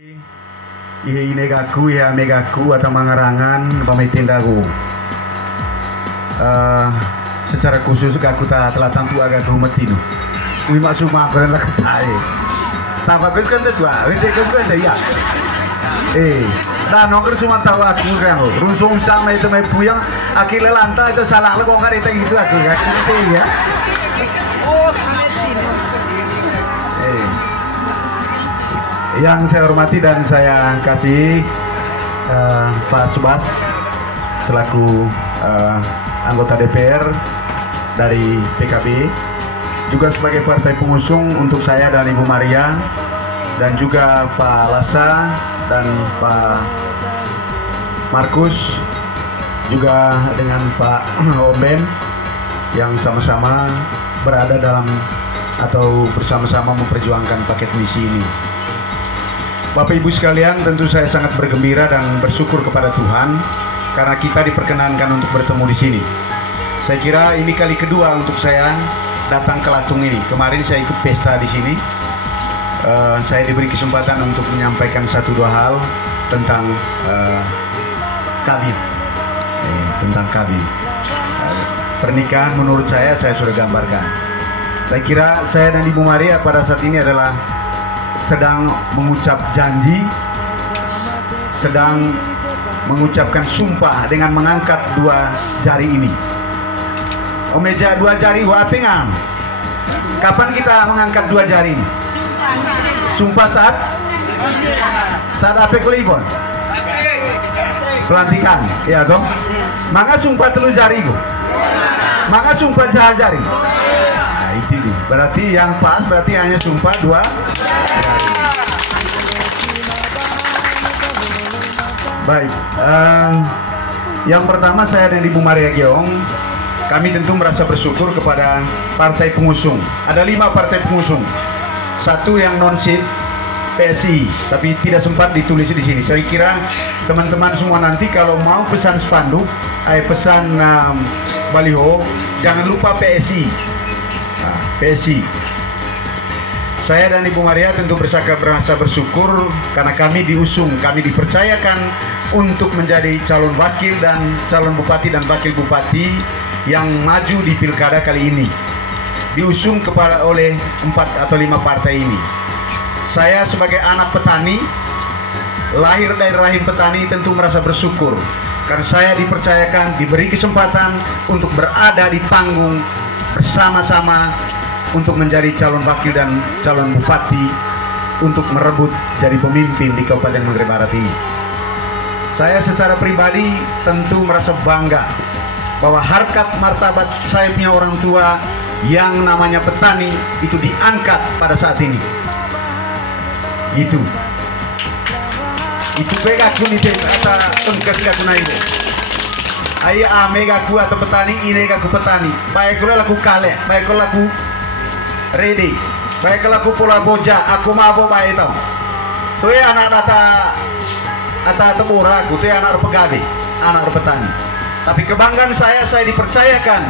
Ihe inegaku ya megaku atau mangarangan pamitindaku. Secara khusus aku telah tampu agak rumetinu. Kui maksud makan lah ketai. Tapi aku kan tetua, ini kan ada ya. Nah noker cuma tahu aku kan, rusung sama itu mai puyang, akhirnya lantai itu salah lo kok nggak itu aku kan, itu ya. Yang saya hormati dan saya kasih Pak Subas selaku anggota DPR dari PKB, juga sebagai partai pengusung untuk saya dan Ibu Maria, dan juga Pak Lasa dan Pak Markus, juga dengan Pak Omben yang sama-sama berada dalam atau bersama-sama memperjuangkan paket misi ini. Bapak Ibu sekalian, tentu saya sangat bergembira dan bersyukur kepada Tuhan karena kita diperkenankan untuk bertemu di sini. Saya kira ini kali kedua untuk saya datang ke Latung ini. Kemarin saya ikut pesta di sini. Saya diberi kesempatan untuk menyampaikan 1-2 hal tentang kawin. Tentang kawin. Pernikahan menurut saya sudah gambarkan. Saya kira saya dan Ibu Maria pada saat ini adalah sedang mengucap janji, sedang mengucapkan sumpah dengan mengangkat 2 jari ini. Omeja 2 jari watingan. Kapan kita mengangkat 2 jari ini? Sumpah saat apa kulibon? Pelantikan, ya dong. Maka sumpah 3 jari go. Maka sumpah jari. Nah, itu dia. Berarti yang pas berarti hanya sumpah 2. Baik, yang pertama saya dan Ibu Maria Geong, kami tentu merasa bersyukur kepada partai pengusung. Ada 5 partai pengusung, 1 yang non-seat PSI, tapi tidak sempat ditulis di sini. Saya kira teman-teman semua nanti kalau mau pesan spanduk, pesan baliho, jangan lupa PSI. Nah, PSI. Saya dan Ibu Maria tentu merasa bersyukur karena kami diusung, kami dipercayakan untuk menjadi calon wakil dan calon bupati dan wakil bupati yang maju di pilkada kali ini. Diusung oleh 4 atau 5 partai ini. Saya sebagai anak petani, lahir dari rahim petani, tentu merasa bersyukur karena saya dipercayakan, diberi kesempatan untuk berada di panggung bersama-sama untuk menjadi calon wakil dan calon bupati untuk merebut jadi pemimpin di Kabupaten Manggarai Barat ini. Saya secara pribadi tentu merasa bangga bahwa harkat martabat saya punya orang tua yang namanya petani itu diangkat pada saat ini. Itu pegaku nih kata tengkas naik. Ayah megaku atau petani ini gaku petani. Baik kalau laku kale, baik kalau laku ready, baik kalau aku pola boja, aku mabo baik tau. Tuh ya anak ata tebura aku, tuh ya anak pegawai, anak petani. Tapi kebanggaan saya dipercayakan,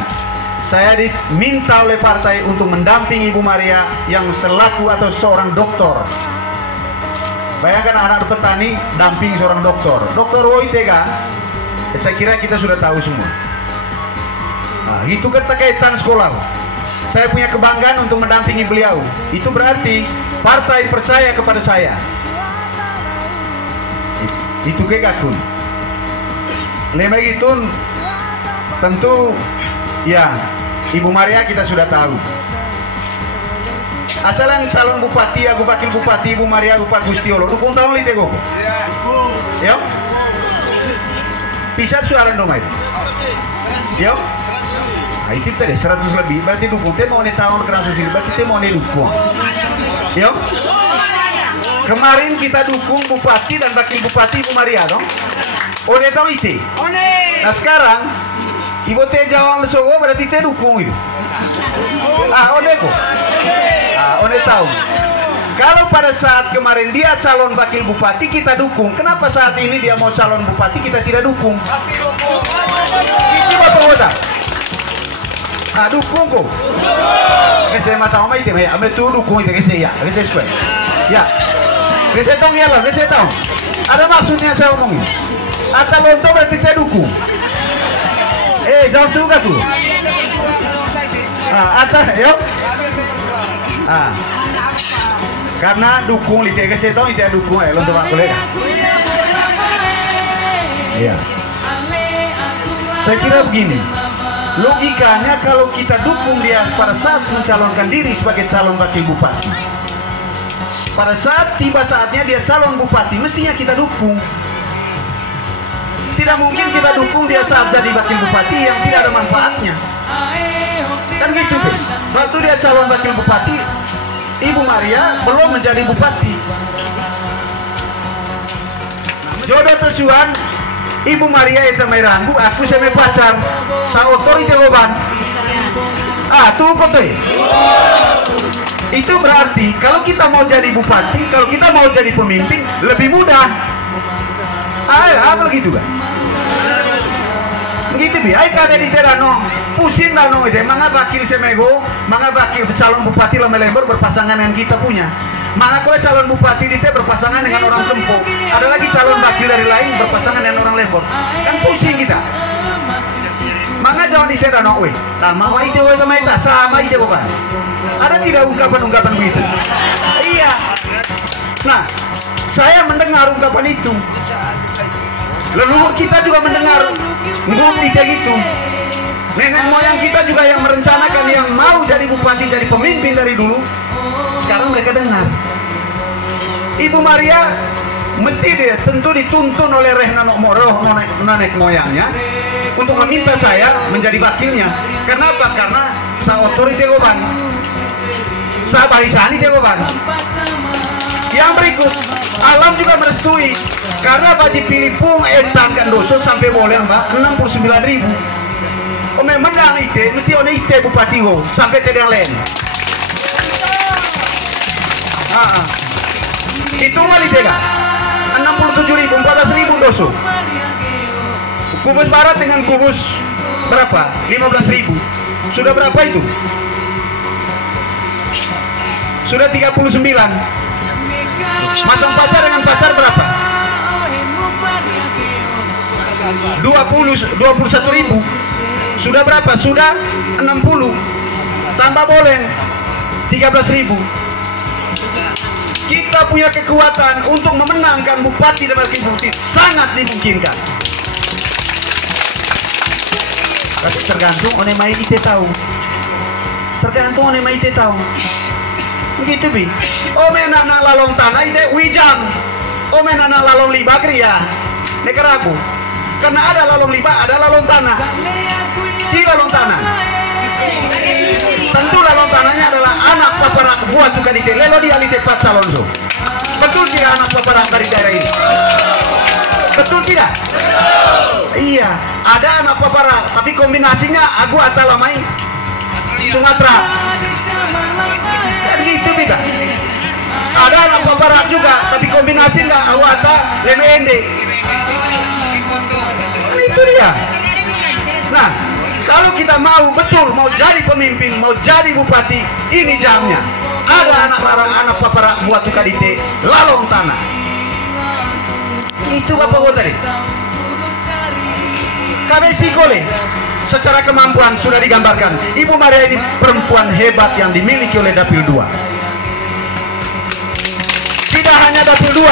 saya diminta oleh partai untuk mendampingi Ibu Maria yang selaku atau seorang doktor. Bayangkan anak petani damping seorang doktor. Dokter Woitega, saya kira kita sudah tahu semua. Nah, itu kaitan sekolah. Saya punya kebanggaan untuk mendampingi beliau. Itu berarti partai percaya kepada saya. Itu kegakun. Lema itu tentu ya Ibu Maria kita sudah tahu. Asal yang calon bupati, aku wakil bupati, Ibu Maria Bupati Gustiolo. Dukung tahun lite kok. Ya. Bisa suara domai. Ya. Nah, itu tadi 100 lebih, berarti dukung. Saya mau nih tahun kena susi, berarti saya mau nih dukung. Ya. Kemarin kita dukung bupati dan wakil bupati Ibu Maria, dong. Ode tahu itu. Nah sekarang Ibu teh jawab lesogo berarti teh dukung itu. Ode kok. Ode tahu. Kalau pada saat kemarin dia calon wakil bupati kita dukung, kenapa saat ini dia mau calon bupati kita tidak dukung? Ini Bapak Wota. Dukung kok. Saya mata omai itu ya, ame tu dukung itu saya ya, saya sesuai. Ya. Gesetong ya lah, gesetong. Ada maksudnya saya omongin. Ata lonto berarti saya dukung. Jauh juga tuh. Ata, yuk. Karena dukung lihat gesetong itu dukung lonto pak kolega. Iya. Saya kira begini. Logikanya kalau kita dukung dia pada saat mencalonkan diri sebagai calon wakil bupati, pada saat tiba saatnya dia calon bupati, mestinya kita dukung. Tidak mungkin kita dukung dia saat jadi wakil bupati yang tidak ada manfaatnya. Kan gitu deh. Waktu dia calon wakil bupati, Ibu Maria belum menjadi bupati. Jodoh tersuan, Ibu Maria itu meranggu, aku sama pacar, sa otorite goban. Tuh kote. Itu berarti kalau kita mau jadi bupati, kalau kita mau jadi pemimpin, lebih mudah. Apa begitu kan? Begitu bi. Kada di terano, pusing dano itu. Manga bakil semego, manga bakil calon bupati Lembar berpasangan dengan kita punya. Maka kalau calon bupati di berpasangan dengan orang Kempo, ada lagi calon wakil dari lain berpasangan dengan orang Lembor, kan pusing kita. Maka jangan dicera no, nama itu sama itu sama itu bukan? Ada tidak ungkapan-ungkapan begitu? Iya. Nah, saya mendengar ungkapan itu. Leluhur kita juga mendengar ngomong kayak gitu. Nenek moyang kita juga yang merencanakan, yang mau jadi bupati, jadi pemimpin dari dulu. Sekarang mereka dengar. Ibu Maria mesti dia tentu dituntun oleh Rehnanok Moroh, nenek moyangnya, untuk meminta saya menjadi wakilnya. Kenapa? Karena saya otorite goban, saya barisani goban. Yang berikut, alam juga merestui. Karena Baji Pilipung etang kan dosa sampai boleh mbak 69.000. Menang itu, mesti oleh itu bupati go sampai tidak lain. Itu kali tega 67.000, 14.000 dosu. Kubus barat dengan kubus berapa? 15.000. Sudah berapa itu? Sudah 39. Macam pacar dengan pacar berapa? 21.000. Sudah berapa? Sudah 60. Tambah boleh 13.000. Kita punya kekuatan untuk memenangkan bupati dan wakil bupati, sangat dimungkinkan. Tapi tergantung oleh mai kita tahu. Tergantung oleh mai kita tahu. Begitu bi. Menana lalong tanah itu wijam. Menana lalong libagri ya. Nekaraku. Karena ada lalong liba, ada lalong tanah. Si lalong tanah. Tentu lalong tanahnya adalah anak paparak buat juga di lelo di alite Pat Salonso. Betul tidak anak paparak dari daerah ini? Betul tidak? Iya, ada anak paparak, tapi kombinasinya Agu Atalamai Sumatera. Kan gitu tidak? Ada anak paparak juga, tapi kombinasi nggak Agu Ata Lemende. Itu dia. Nah, kalau kita mau betul mau jadi pemimpin, mau jadi bupati, ini jamnya. Ada anak paparak buat tukadite lalong tanah. Itu apa gua tadi? Kami sikole secara kemampuan sudah digambarkan. Ibu Maria ini perempuan hebat yang dimiliki oleh Dapil 2. Tidak hanya Dapil 2,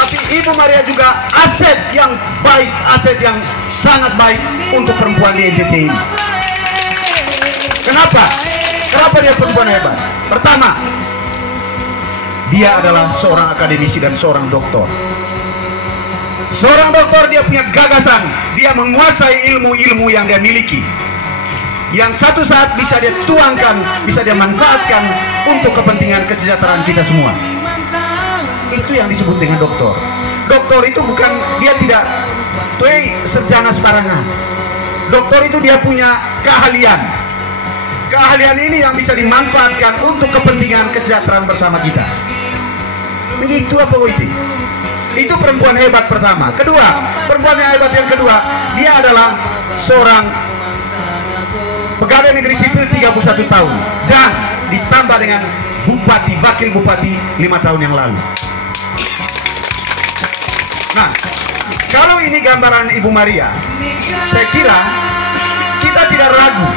tapi Ibu Maria juga aset yang baik, aset yang sangat baik untuk perempuan di NTT ini. Kenapa? Kenapa dia perempuan hebat? Pertama, dia adalah seorang akademisi dan seorang doktor. Seorang doktor, dia punya gagasan, dia menguasai ilmu-ilmu yang dia miliki, yang satu saat bisa dia tuangkan, bisa dia manfaatkan untuk kepentingan kesejahteraan kita semua. Itu yang disebut dengan doktor. Doktor itu bukan, dia tidak sarjana sembarangan. Doktor itu dia punya keahlian. Keahlian ini yang bisa dimanfaatkan untuk kepentingan kesejahteraan bersama kita. Begitu apa itu? Itu perempuan hebat pertama. Kedua, perempuan yang hebat yang kedua, dia adalah seorang pegawai negeri sipil 31 tahun dan ditambah dengan bupati, wakil bupati 5 tahun yang lalu. Kalau ini gambaran Ibu Maria, saya kira kita tidak ragu.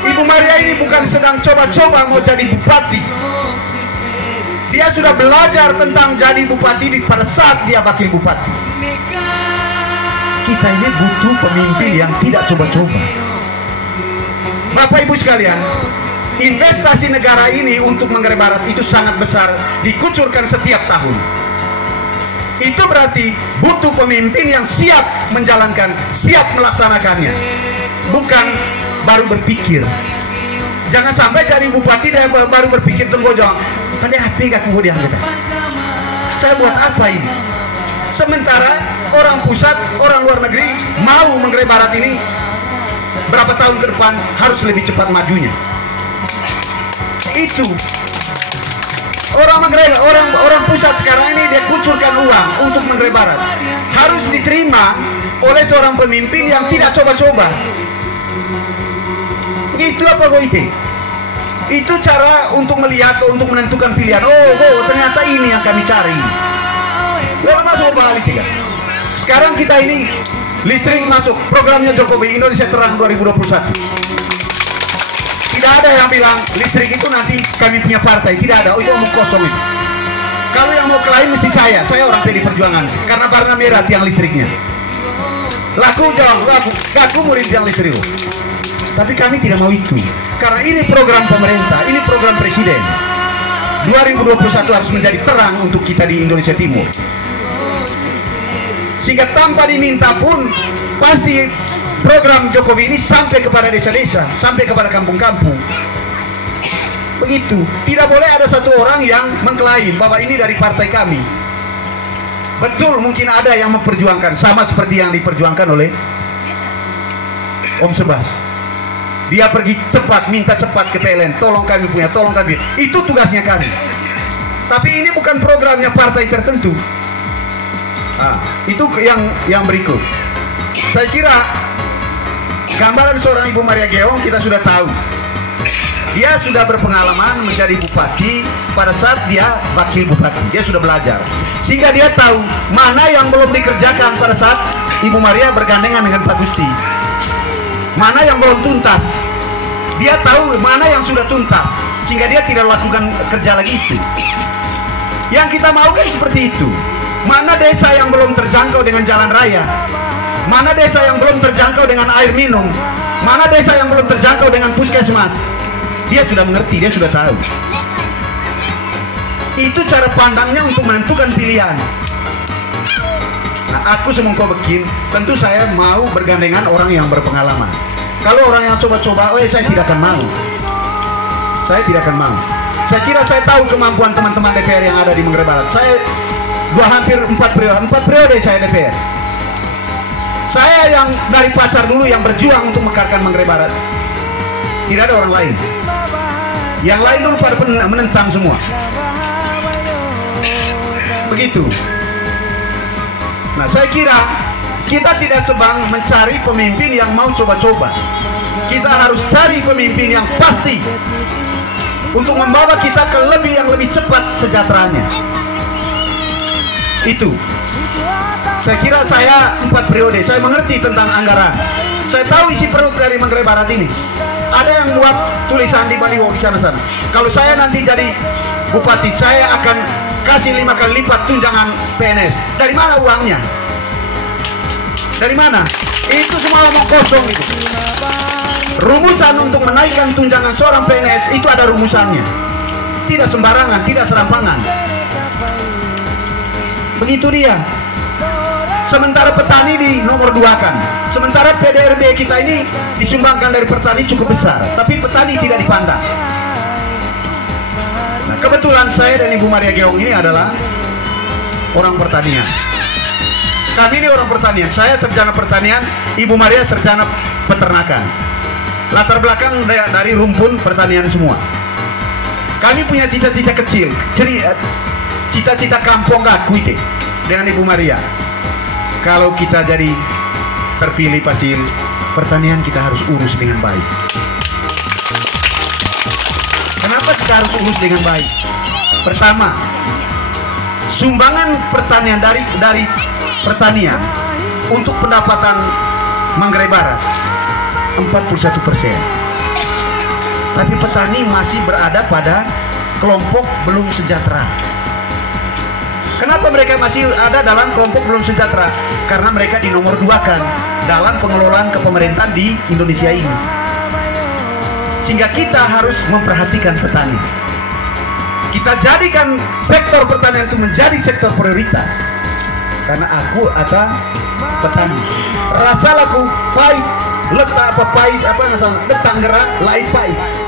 Ibu Maria ini bukan sedang coba-coba mau jadi bupati. Dia sudah belajar tentang jadi bupati pada saat dia wakil bupati. Kita ini butuh pemimpin yang tidak coba-coba. Bapak Ibu sekalian, investasi negara ini untuk Manggarai Barat itu sangat besar, dikucurkan setiap tahun. Itu berarti butuh pemimpin yang siap menjalankan, siap melaksanakannya, bukan baru berpikir. Jangan sampai jadi bupati dan baru berpikir tunggu jawab. Pada apa gak kemudian kita? Saya buat apa ini? Sementara orang pusat, orang luar negeri mau Manggarai Barat ini berapa tahun ke depan harus lebih cepat majunya. Itu orang Manggarai, orang pusat sekarang ini dia kucurkan uang untuk Manggarai Barat. Harus diterima oleh seorang pemimpin yang tidak coba-coba. Itu apa Goite? Itu cara untuk melihat, untuk menentukan pilihan. Oh, ternyata ini yang kami cari. Lama masuk balik tiga. Sekarang kita ini listrik masuk programnya Jokowi Indonesia Terang 2021. Tidak ada yang bilang listrik itu nanti kami punya partai. Tidak ada. Oh, itu omong kosong itu. Kalau yang mau klaim mesti saya orang PD Perjuangan. Karena warna merah tiang listriknya. Laku jawab, aku murid tiang listrik. Tapi kami tidak mau itu. Karena ini program pemerintah, ini program presiden. 2021 harus menjadi terang untuk kita di Indonesia Timur. Sehingga tanpa diminta pun pasti program Jokowi ini sampai kepada desa-desa, sampai kepada kampung-kampung. Begitu. Tidak boleh ada satu orang yang mengklaim bahwa ini dari partai kami. Betul, mungkin ada yang memperjuangkan sama seperti yang diperjuangkan oleh Om Sebas. Dia pergi cepat, minta cepat ke PLN, tolong kami punya, tolong kami. Itu tugasnya kami. Tapi ini bukan programnya partai tertentu. Itu yang berikut. Saya kira gambaran seorang Ibu Maria Geong kita sudah tahu. Dia sudah berpengalaman menjadi bupati pada saat dia wakil bupati. Dia sudah belajar. Sehingga dia tahu mana yang belum dikerjakan pada saat Ibu Maria bergandengan dengan Pak Gusti. Mana yang belum tuntas. Dia tahu mana yang sudah tuntas. Sehingga dia tidak lakukan kerja lagi itu. Yang kita mau kan seperti itu. Mana desa yang belum terjangkau dengan jalan raya? Mana desa yang belum terjangkau dengan air minum? Mana desa yang belum terjangkau dengan puskesmas? Dia sudah mengerti, dia sudah tahu. Itu cara pandangnya untuk menentukan pilihan. Nah, aku semongko bikin, tentu saya mau bergandengan orang yang berpengalaman. Kalau orang yang coba-coba, saya tidak akan mau. Saya tidak akan mau. Saya kira saya tahu kemampuan teman-teman DPR yang ada di Manggarai Barat. Saya hampir 4 periode saya DPR. Saya yang dari Pacar dulu yang berjuang untuk mekarkan Manggarai Barat. Tidak ada orang lain. Yang lain dulu pada menentang semua. Begitu. Nah, saya kira kita tidak sedang mencari pemimpin yang mau coba-coba. Kita harus cari pemimpin yang pasti untuk membawa kita ke yang lebih cepat sejahteranya. Itu. Saya kira saya 4 periode, saya mengerti tentang anggaran. Saya tahu isi perut dari Manggarai Barat ini. Ada yang buat tulisan di baliho di sana-sana. Kalau saya nanti jadi bupati, saya akan kasih 5 kali lipat tunjangan PNS. Dari mana uangnya? Dari mana? Itu semua omong kosong itu. Rumusan untuk menaikkan tunjangan seorang PNS itu ada rumusannya. Tidak sembarangan, tidak serampangan. Begitu dia. Sementara petani di nomor 2 kan. Sementara PDRB kita ini disumbangkan dari petani cukup besar, tapi petani tidak dipandang. Nah, kebetulan saya dan Ibu Maria Geong ini adalah orang pertanian. Kami ini orang pertanian. Saya sarjana pertanian, Ibu Maria sarjana peternakan. Latar belakang dari rumpun pertanian semua. Kami punya cita-cita kecil, cita-cita kampung aku itu dengan Ibu Maria. Kalau kita jadi terpilih pasti pertanian kita harus urus dengan baik. Kenapa kita harus urus dengan baik? Pertama, sumbangan pertanian dari pertanian untuk pendapatan Manggarai Barat 41%. Tapi petani masih berada pada kelompok belum sejahtera. Kenapa mereka masih ada dalam kelompok belum sejahtera? Karena mereka dinomor 2-kan dalam pengelolaan kepemerintahan di Indonesia ini. Sehingga kita harus memperhatikan petani. Kita jadikan sektor pertanian itu menjadi sektor prioritas. Karena aku ada petani. Rasa laku pahit, letak apa pahit apa nggak sama, letang gerak, lai pahit.